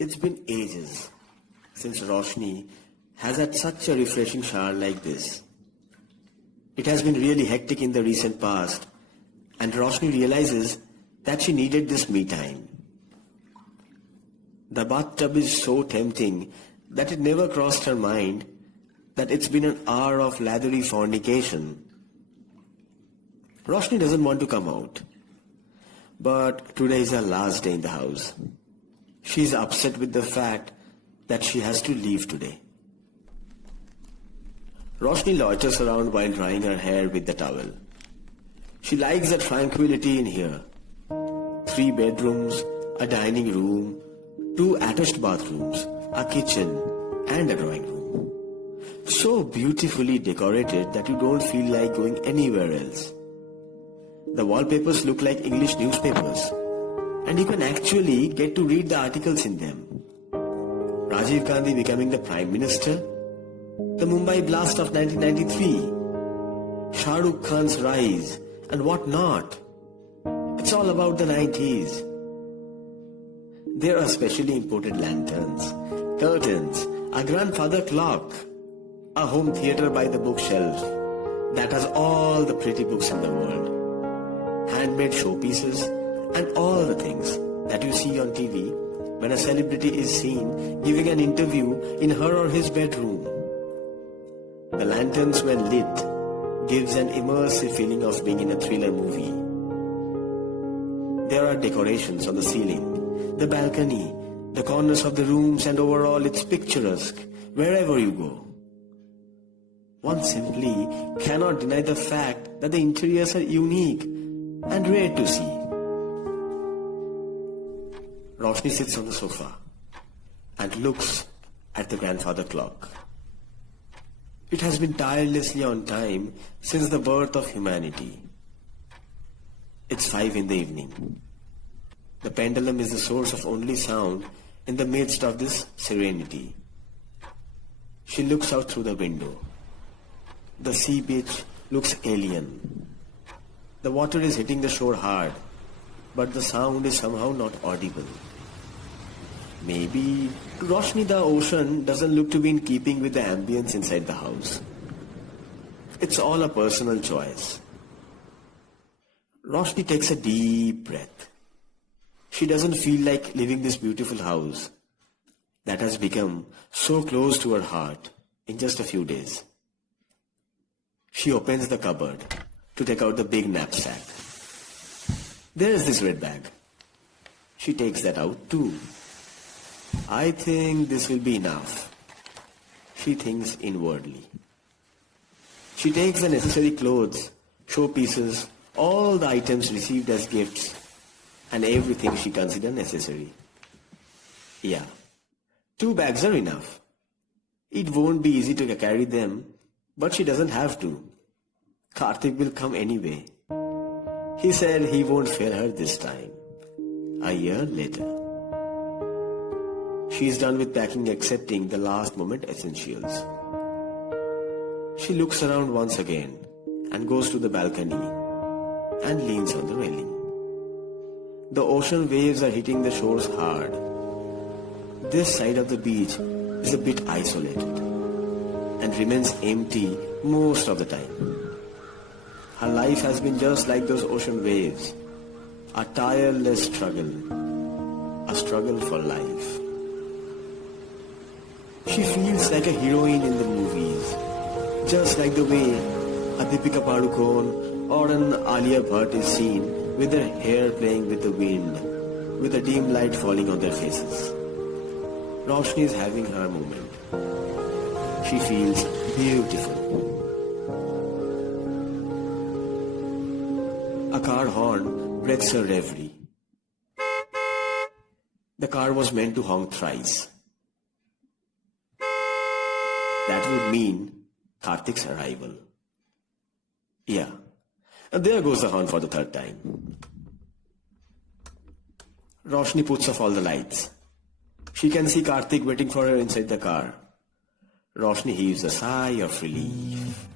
It's been ages since Roshni has had such a refreshing shower like this. It has been really hectic in the recent past, and Roshni realizes that she needed this me time. The bathtub is so tempting that it never crossed her mind that it's been an hour of lathery fornication. Roshni doesn't want to come out, but today is her last day in the house. She's upset with the fact that she has to leave today. Roshni loiters around while drying her hair with the towel. She likes the tranquility in here. 3 bedrooms, a dining room, 2 attached bathrooms, a kitchen, and a drawing room. So beautifully decorated that you don't feel like going anywhere else. The wallpapers look like English newspapers, and you can actually get to read the articles in them. Rajiv Gandhi becoming the Prime Minister, the Mumbai blast of 1993, Shah Rukh Khan's rise, and what not. It's all about the 90s. There are specially imported lanterns, curtains, a grandfather clock, a home theater by the bookshelf that has all the pretty books in the world, handmade showpieces, and all the things that you see on TV when a celebrity is seen giving an interview in her or his bedroom. The lanterns, when lit, gives an immersive feeling of being in a thriller movie. There are decorations on the ceiling, the balcony, the corners of the rooms, and overall it's picturesque wherever you go. One simply cannot deny the fact that the interiors are unique and rare to see. Roshni sits on the sofa and looks at the grandfather clock. It has been tirelessly on time since the birth of humanity. It's 5 in the evening. The pendulum is the source of only sound in the midst of this serenity. She looks out through the window. The sea beach looks alien. The water is hitting the shore hard, but the sound is somehow not audible. Maybe to Roshni the ocean doesn't look to be in keeping with the ambience inside the house. It's all a personal choice. Roshni takes a deep breath. She doesn't feel like leaving this beautiful house that has become so close to her heart in just a few days. She opens the cupboard to take out the big knapsack. There's this red bag. She takes that out too. I think this will be enough, she thinks inwardly. She takes the necessary clothes, showpieces, all the items received as gifts, and everything she considers necessary. Yeah, 2 bags are enough. It won't be easy to carry them, but she doesn't have to. Karthik will come anyway. He said he won't fail her this time. A year later. She is done with packing excepting the last moment essentials. She looks around once again and goes to the balcony and leans on the railing. The ocean waves are hitting the shores hard. This side of the beach is a bit isolated and remains empty most of the time. Her life has been just like those ocean waves, a tireless struggle, a struggle for life. She feels like a heroine in the movies, just like the way a Deepika Padukone or an Alia Bhatt is seen with their hair playing with the wind, with a dim light falling on their faces. Roshni is having her moment. She feels beautiful. A car horn breaks her reverie. The car was meant to honk thrice. That would mean Karthik's arrival. Yeah, and there goes the horn for the 3rd time. Roshni puts off all the lights. She can see Karthik waiting for her inside the car. Roshni heaves a sigh of relief.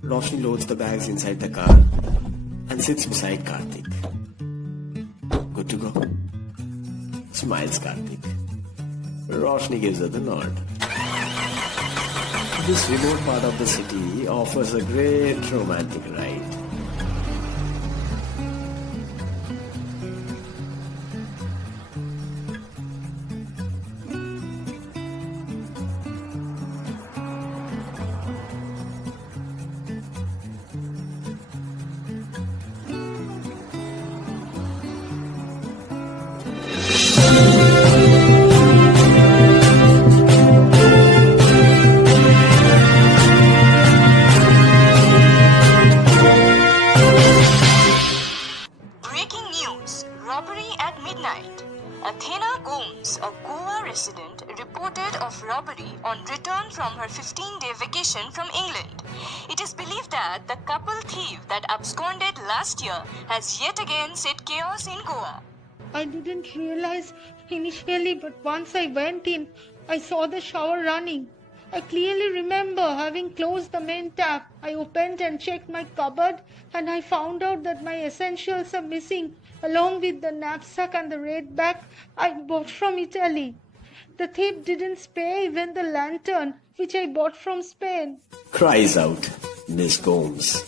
Roshni loads the bags inside the car and sits beside Karthik. Good to go. smiles Karthik. Roshni gives her the nod. This remote part of the city offers a great romantic ride. Breaking news, robbery at midnight. Athena Gomes, a Goa resident, reported of robbery on return from her 15-day vacation from England. It is believed that the couple thief that absconded last year has yet again set chaos in Goa. I didn't realize initially, but once I went in, I saw the shower running. I clearly remember having closed the main tap. I opened and checked my cupboard, and I found out that my essentials are missing, along with the knapsack and the red bag I bought from Italy. The thief didn't spare even the lantern, which I bought from Spain. Cries out Miss Gomes.